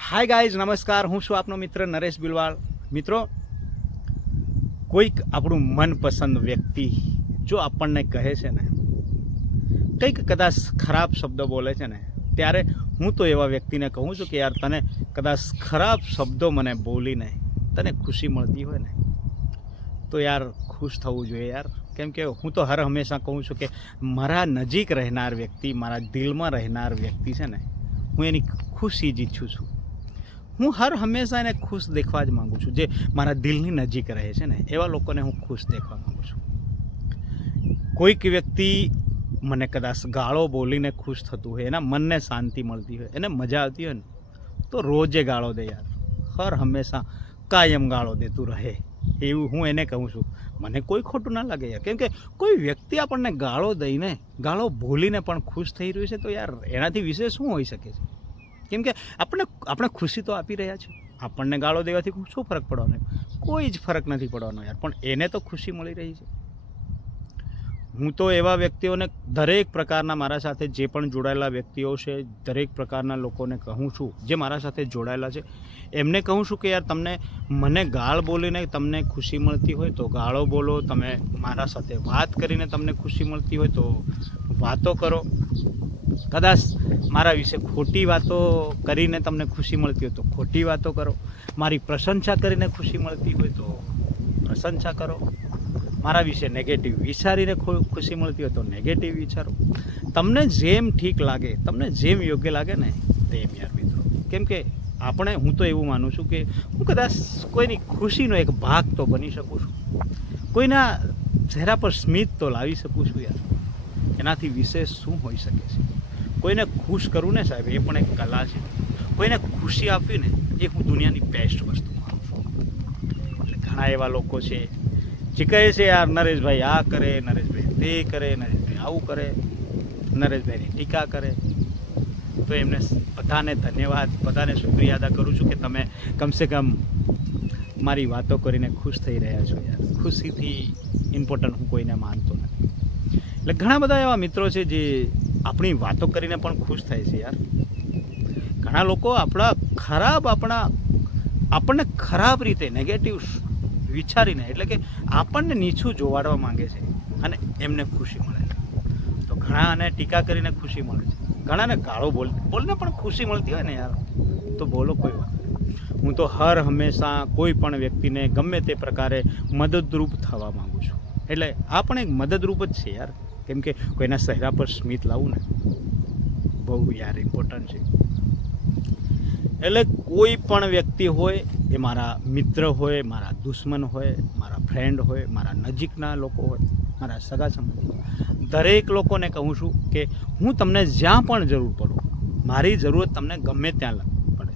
Hi guys, નમસ્કાર. હું છું આપનો મિત્ર નરેશ બિલવાળ. મિત્રો, કોઈક આપણું મનપસંદ વ્યક્તિ જો આપણને કહે છે ને, કંઈક કદાચ ખરાબ શબ્દો બોલે છે ને, ત્યારે હું તો એવા વ્યક્તિને કહું છું કે યાર, તને કદાચ ખરાબ શબ્દો મને બોલીને તને ખુશી મળતી હોય ને, તો યાર ખુશ થવું જોઈએ યાર. કેમ કે હું તો હર હંમેશા કહું છું કે મારા નજીક રહેનાર વ્યક્તિ, મારા દિલમાં રહેનાર વ્યક્તિ છે ને, હું એની ખુશી જ ઈચ્છું છું. હું હર હંમેશા એને ખુશ દેખવા જ માગું છું. જે મારા દિલની નજીક રહે છે ને, એવા લોકોને હું ખુશ દેખવા માગું છું. કોઈક વ્યક્તિ મને કદાચ ગાળો બોલીને ખુશ થતું હોય, એના મનને શાંતિ મળતી હોય, એને મજા આવતી હોય ને, તો રોજે ગાળો દે યાર. હર હંમેશા કાયમ ગાળો દેતું રહે, એવું હું એને કહું છું. મને કોઈ ખોટું ના લાગે યાર. કેમ કે કોઈ વ્યક્તિ આપણને ગાળો દઈને, ગાળો બોલીને પણ ખુશ થઈ રહ્યું છે, તો યાર એનાથી વિશેષ શું હોઈ શકે છે? કેમ કે આપણે ખુશી તો આપી રહ્યા છીએ. આપણને ગાળો દેવાથી શું ફરક પડવાનો? કોઈ જ ફરક નથી પડવાનો યાર. પણ એને તો ખુશી મળી રહી છે. હું તો એવા વ્યક્તિઓને, દરેક પ્રકારના મારા સાથે જે પણ જોડાયેલા વ્યક્તિઓ છે, દરેક પ્રકારના લોકોને કહું છું જે મારા સાથે જોડાયેલા છે, એમને કહું છું કે યાર, તમને મને ગાળ બોલીને તમને ખુશી મળતી હોય તો ગાળો બોલો. તમે મારા સાથે વાત કરીને તમને ખુશી મળતી હોય તો વાતો કરો. કદાચ મારા વિશે ખોટી વાતો કરીને તમને ખુશી મળતી હોય તો ખોટી વાતો કરો. મારી પ્રશંસા કરીને ખુશી મળતી હોય તો પ્રશંસા કરો. મારા વિશે નેગેટિવ વિચારીને ખુશી મળતી હોય તો નેગેટિવ વિચારો. તમને જેમ ઠીક લાગે, તમને જેમ યોગ્ય લાગે ને, તેમ યાર મિત્રો. કેમ કે હું તો એવું માનું છું કે હું કદાચ કોઈની ખુશીનો એક ભાગ તો બની શકું છું. કોઈના ચહેરા પર સ્મિત તો લાવી શકું છું યાર. એનાથી વિશેષ શું હોઈ શકે છે? કોઈને ખુશ કરવું ને સાહેબ, એ પણ એક કલા છે. કોઈને ખુશી આપવી ને, એ હું દુનિયાની બેસ્ટ વસ્તુ માનું છું. એટલે ઘણા એવા લોકો છે જે કહે છે યાર, નરેશભાઈ આ કરે, નરેશભાઈ તે કરે, નરેશભાઈ આવું કરે, નરેશભાઈની ટીકા કરે. તો એમને બધાને ધન્યવાદ, બધાને શુક્રિયા અદા કરું છું કે તમે કમસે કમ મારી વાતો કરીને ખુશ થઈ રહ્યા છો યાર. ખુશીથી ઇમ્પોર્ટન્ટ હું કોઈને માનતો નથી. એટલે ઘણા બધા એવા મિત્રો છે જે આપણી વાતો કરીને પણ ખુશ થાય છે યાર. ઘણા લોકો આપણને ખરાબ રીતે નેગેટિવ વિચારીને, એટલે કે આપણને નીચું જોવાડવા માંગે છે અને એમને ખુશી મળે છે. તો ઘણાને ટીકા કરીને ખુશી મળે છે, ઘણાને ગાળો બોલને પણ ખુશી મળતી હોય ને યાર, તો બોલો કોઈ વાત. હું તો હર હંમેશા કોઈ પણ વ્યક્તિને ગમે તે પ્રકારે મદદરૂપ થવા માગું છું. એટલે આ પણ એક મદદરૂપ જ છે યાર. કેમ કે કોઈના ચહેરા પર સ્મિત લાવવું ને, બહુ યાર ઇમ્પોર્ટન્ટ છે. એટલે કોઈ પણ વ્યક્તિ હોય, એ મારા મિત્ર હોય, મારા દુશ્મન હોય, મારા ફ્રેન્ડ હોય, મારા નજીકના લોકો હોય, મારા સગા સંબંધી, દરેક લોકોને કહું છું કે હું તમને જ્યાં પણ જરૂર પડું, મારી જરૂરત તમને ગમે ત્યાં પડે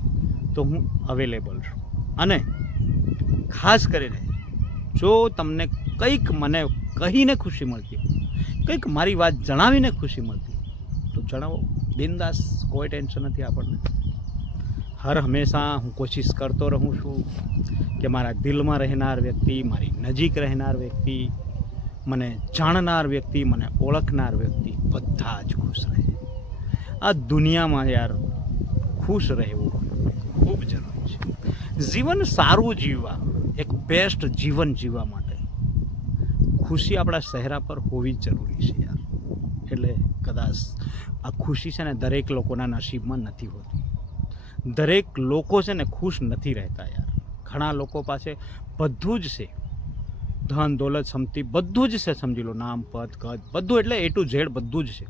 તો હું અવેલેબલ છું. અને ખાસ કરીને જો તમને કંઈક મને કહીને ખુશી મળતી હોય, કંઈક મારી વાત જણાવીને ખુશી મળતી હોય, તો જણાવો, બિંદાસ, કોઈ ટેન્શન નથી આપણને. હર હંમેશા હું કોશિશ કરતો રહું છું કે મારા દિલમાં રહેનાર વ્યક્તિ, મારી નજીક રહેનાર વ્યક્તિ, મને જાણનાર વ્યક્તિ, મને ઓળખનાર વ્યક્તિ, બધા જ ખુશ રહે. આ દુનિયામાં યાર ખુશ રહેવું ખૂબ જરૂરી છે. જીવન સારું જીવવા, એક બેસ્ટ જીવન જીવવા માટે ખુશી આપણા ચહેરા પર હોવી જ જરૂરી છે યાર. એટલે કદાચ આ ખુશી છે ને, દરેક લોકોના નસીબમાં નથી હોતી. દરેક લોકો છે ને ખુશ નથી રહેતા યાર. ઘણા લોકો પાસે બધું જ છે, ધન દોલત સંપત્તિ બધું જ છે, સમજી લો, નામ પદ કદ બધું, એટલે A to Z બધું જ છે.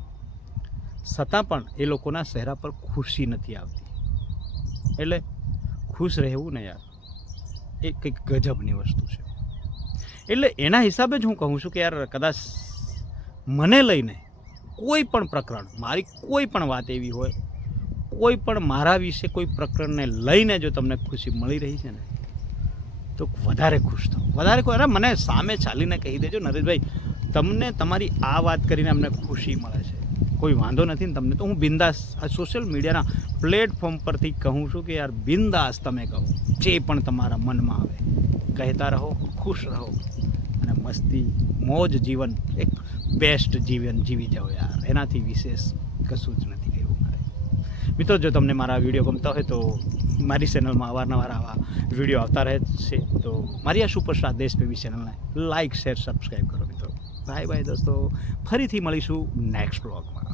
છતાં પણ એ લોકોના ચહેરા પર ખુશી નથી આવતી. એટલે ખુશ રહેવું ને યાર, એ કંઈક ગજબની વસ્તુ છે. એટલે એના હિસાબે જ હું કહું છું કે યાર, કદાચ મને લઈને કોઈ પણ પ્રકરણ, મારી કોઈ પણ વાત એવી હોય, કોઈ પણ મારા વિશે કોઈ પ્રકરણને લઈને જો તમને ખુશી મળી રહી છે ને, તો વધારે ખુશ થાઓ, વધારે કોઈ. અરે મને સામે ચાલીને કહી દેજો, નરેશભાઈ તમને તમારી આ વાત કરીને અમને ખુશી મળે છે, કોઈ વાંધો નથી ને તમને, તો હું બિંદાસ આ સોશિયલ મીડિયાના પ્લેટફોર્મ પરથી કહું છું કે યાર, બિંદાસ તમે કહો, જે પણ તમારા મનમાં આવે કહેતા રહો, ખુશ રહો અને મસ્તી મોજ જીવન, એક બેસ્ટ જીવન જીવી જાઓ યાર. એનાથી વિશેષ કશું જ નથી કહેવું મારે. મિત્રો જો તમને મારા વિડીયો ગમતા હોય તો મારી ચેનલમાં અવારનવાર આવા વિડીયો આવતા રહે છે, તો મારી આ સુપરસ્ટાર દેશપ્રેમી ચેનલને લાઇક શેર સબસ્ક્રાઈબ કરો મિત્રો. બાય બાય દોસ્તો, ફરીથી મળીશું નેક્સ્ટ બ્લોગમાં.